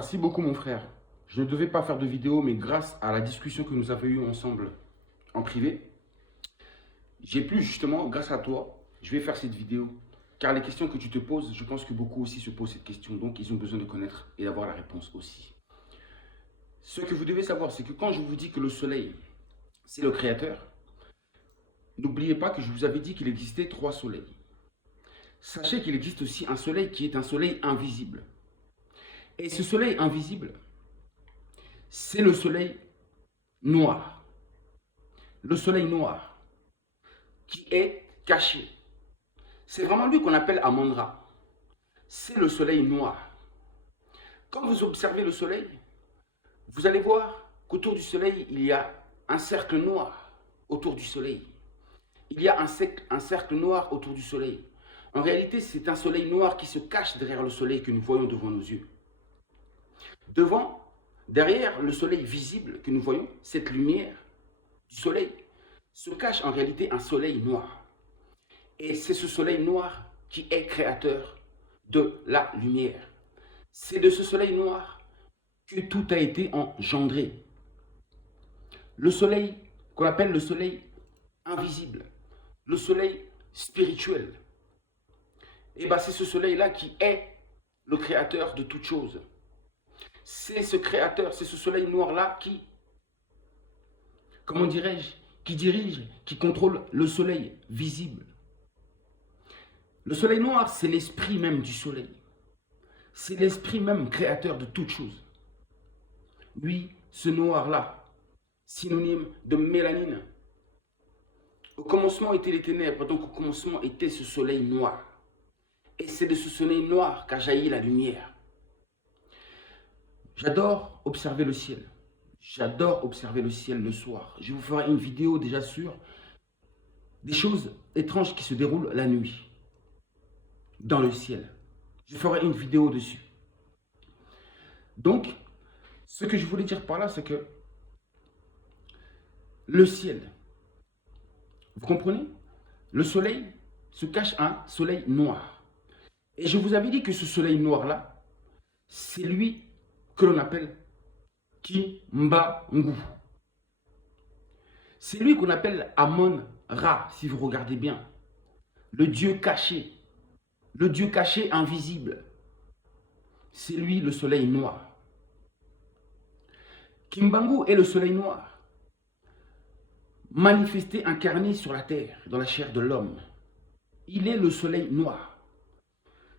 Merci beaucoup mon frère. Je ne devais pas faire de vidéo, mais grâce à la discussion que nous avons eue ensemble en privé, j'ai pu justement, grâce à toi, je vais faire cette vidéo. Car les questions que tu te poses, je pense que beaucoup aussi se posent cette question. Donc ils ont besoin de connaître et d'avoir la réponse aussi. Ce que vous devez savoir, c'est que quand je vous dis que le soleil, c'est le créateur, n'oubliez pas que je vous avais dit qu'il existait trois soleils. Sachez qu'il existe aussi un soleil qui est un soleil invisible. Et ce soleil invisible, c'est le soleil noir. Le soleil noir qui est caché. C'est vraiment lui qu'on appelle Amon-Ra. C'est le soleil noir. Quand vous observez le soleil, vous allez voir qu'autour du soleil, il y a un cercle noir autour du soleil. Il y a un cercle noir autour du soleil. En réalité, c'est un soleil noir qui se cache derrière le soleil que nous voyons devant nos yeux. Derrière le soleil visible que nous voyons, cette lumière du soleil, se cache en réalité un soleil noir. Et c'est ce soleil noir qui est créateur de la lumière. C'est de ce soleil noir que tout a été engendré. Le soleil qu'on appelle le soleil invisible, le soleil spirituel, et bien c'est ce soleil-là qui est le créateur de toutes choses. C'est ce créateur, c'est ce soleil noir-là qui, comment dirais-je, qui dirige, qui contrôle le soleil visible. Le soleil noir, c'est l'esprit même du soleil. C'est l'esprit même créateur de toutes choses. Oui, ce noir-là, synonyme de mélanine. Au commencement étaient les ténèbres, donc au commencement était ce soleil noir. Et c'est de ce soleil noir qu'a jailli la lumière. J'adore observer le ciel. J'adore observer le ciel le soir. Je vous ferai une vidéo déjà sur des choses étranges qui se déroulent la nuit, dans le ciel. Je ferai une vidéo dessus. Donc, ce que je voulais dire par là, c'est que le ciel, vous comprenez? Le soleil se cache un soleil noir. Et je vous avais dit que ce soleil noir-là, c'est lui que l'on appelle Kimbangu. C'est lui qu'on appelle Amon-Ra, si vous regardez bien. Le dieu caché invisible. C'est lui le soleil noir. Kimbangu est le soleil noir, manifesté, incarné sur la terre, dans la chair de l'homme. Il est le soleil noir.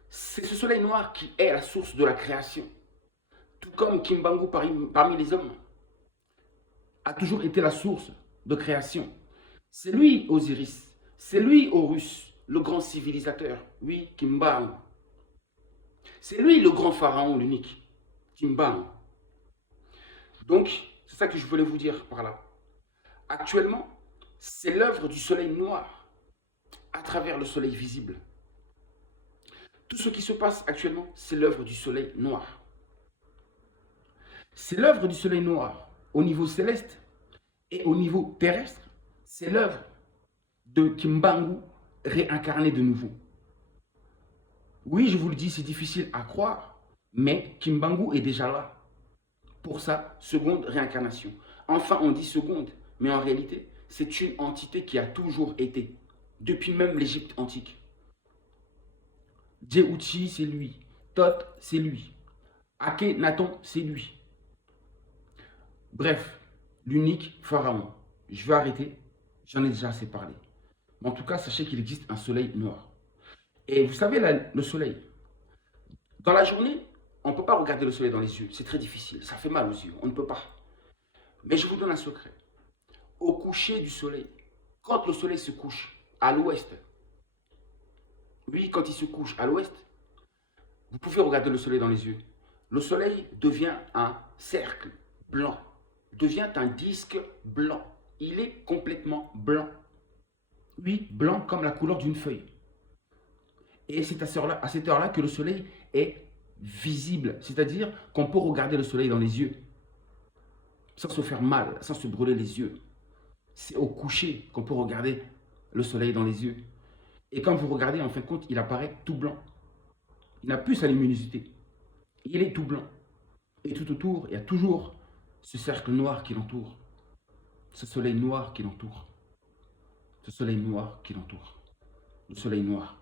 C'est ce soleil noir qui est la source de la création. Tout comme Kimbangu parmi les hommes a toujours été la source de création. C'est lui Osiris, c'est lui Horus, le grand civilisateur, oui, Kimbangu. C'est lui le grand pharaon, l'unique, Kimbangu. Donc, c'est ça que je voulais vous dire par là. Actuellement, c'est l'œuvre du soleil noir à travers le soleil visible. Tout ce qui se passe actuellement, c'est l'œuvre du soleil noir. C'est l'œuvre du soleil noir au niveau céleste et au niveau terrestre. C'est l'œuvre de Kimbangu réincarné de nouveau. Oui, je vous le dis, c'est difficile à croire, mais Kimbangu est déjà là pour sa seconde réincarnation. Enfin, on dit seconde, mais en réalité, c'est une entité qui a toujours été, depuis même l'Égypte antique. Djéouti, c'est lui. Thoth, c'est lui. Akhenaton, c'est lui. Bref, l'unique pharaon. Je vais arrêter, j'en ai déjà assez parlé. Mais en tout cas, sachez qu'il existe un soleil noir. Et vous savez, le soleil, dans la journée, on ne peut pas regarder le soleil dans les yeux. C'est très difficile, ça fait mal aux yeux, on ne peut pas. Mais je vous donne un secret. Au coucher du soleil, quand le soleil se couche à l'ouest, oui, quand il se couche à l'ouest, vous pouvez regarder le soleil dans les yeux. Le soleil devient un cercle blanc, devient un disque blanc. Il est complètement blanc. Oui, blanc comme la couleur d'une feuille. Et c'est à cette heure-là que le soleil est visible, c'est-à-dire qu'on peut regarder le soleil dans les yeux, sans se faire mal, sans se brûler les yeux. C'est au coucher qu'on peut regarder le soleil dans les yeux. Et quand vous regardez, en fin de compte, il apparaît tout blanc. Il n'a plus sa luminosité. Il est tout blanc. Et tout autour, il y a toujours ce cercle noir qui l'entoure. Ce soleil noir qui l'entoure. Ce soleil noir qui l'entoure. Le soleil noir.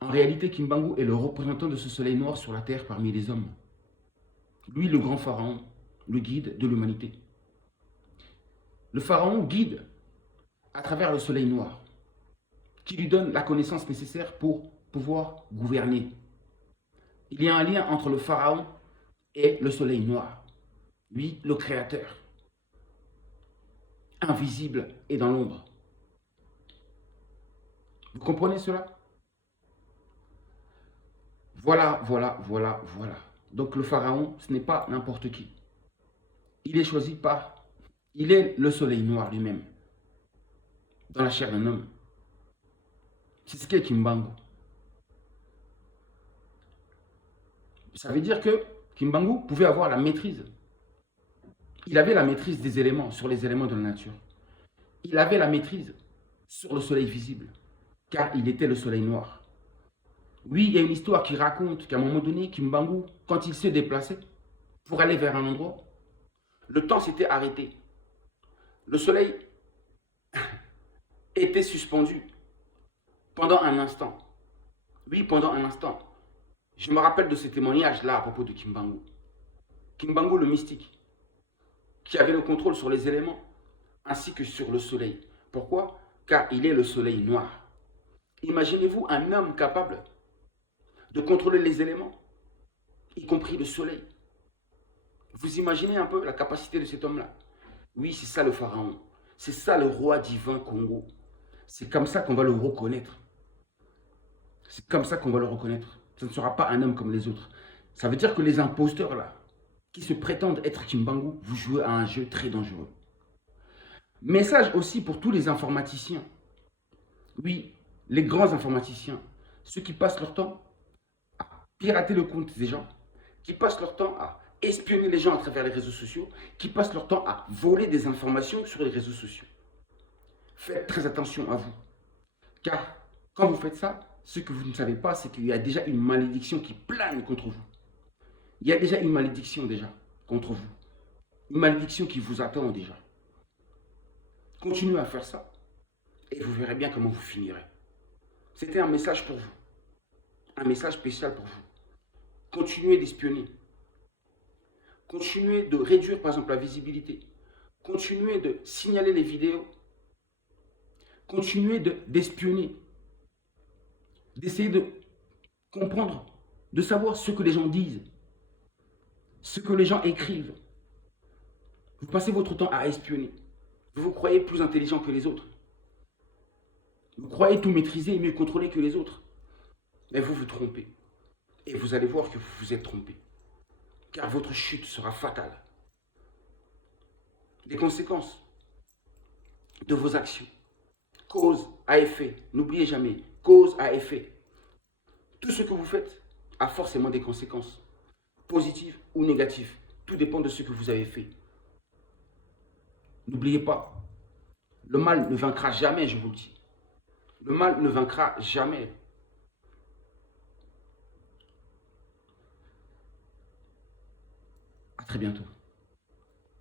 En réalité, Kimbangu est le représentant de ce soleil noir sur la terre parmi les hommes. Lui, le grand pharaon, le guide de l'humanité. Le pharaon guide à travers le soleil noir, qui lui donne la connaissance nécessaire pour pouvoir gouverner. Il y a un lien entre le pharaon et le soleil noir. Lui, le créateur, invisible et dans l'ombre. Vous comprenez cela? Voilà. Donc le pharaon, ce n'est pas n'importe qui. Il est choisi par... Il est le soleil noir lui-même, dans la chair d'un homme. C'est ce qu'est Kimbangu. Ça veut dire que Kimbangu pouvait avoir la maîtrise. Il avait la maîtrise des éléments, sur les éléments de la nature. Il avait la maîtrise sur le soleil visible, car il était le soleil noir. Oui, il y a une histoire qui raconte qu'à un moment donné, Kimbangu, quand il se déplaçait pour aller vers un endroit, le temps s'était arrêté. Le soleil était suspendu pendant un instant. Oui, pendant un instant. Je me rappelle de ce témoignage-là à propos de Kimbangu. Kimbangu, le mystique, qui avait le contrôle sur les éléments ainsi que sur le soleil. Pourquoi? Car il est le soleil noir. Imaginez-vous un homme capable de contrôler les éléments, y compris le soleil. Vous imaginez un peu la capacité de cet homme-là? Oui, c'est ça le pharaon. C'est ça le roi divin Congo. C'est comme ça qu'on va le reconnaître. C'est comme ça qu'on va le reconnaître. Ce ne sera pas un homme comme les autres. Ça veut dire que les imposteurs là, qui se prétendent être Kimbangu, vous jouez à un jeu très dangereux. Message aussi pour tous les informaticiens. Oui, les grands informaticiens. Ceux qui passent leur temps à pirater le compte des gens, qui passent leur temps à espionner les gens à travers les réseaux sociaux, qui passent leur temps à voler des informations sur les réseaux sociaux. Faites très attention à vous. Car quand vous faites ça, ce que vous ne savez pas, c'est qu'il y a déjà une malédiction qui plane contre vous. Il y a déjà une malédiction déjà contre vous. Une malédiction qui vous attend déjà. Continuez à faire ça et vous verrez bien comment vous finirez. C'était un message pour vous. Un message spécial pour vous. Continuez d'espionner. Continuez de réduire par exemple la visibilité. Continuez de signaler les vidéos. Continuez d'espionner. D'essayer de comprendre, de savoir ce que les gens disent, ce que les gens écrivent. Vous passez votre temps à espionner. Vous vous croyez plus intelligent que les autres. Vous croyez tout maîtriser et mieux contrôler que les autres. Mais vous vous trompez. Et vous allez voir que vous vous êtes trompé. Car votre chute sera fatale. Les conséquences de vos actions. Cause à effet. N'oubliez jamais. Cause à effet. Tout ce que vous faites a forcément des conséquences. Positives ou négatives. Tout dépend de ce que vous avez fait. N'oubliez pas. Le mal ne vaincra jamais, je vous le dis. Le mal ne vaincra jamais. À très bientôt.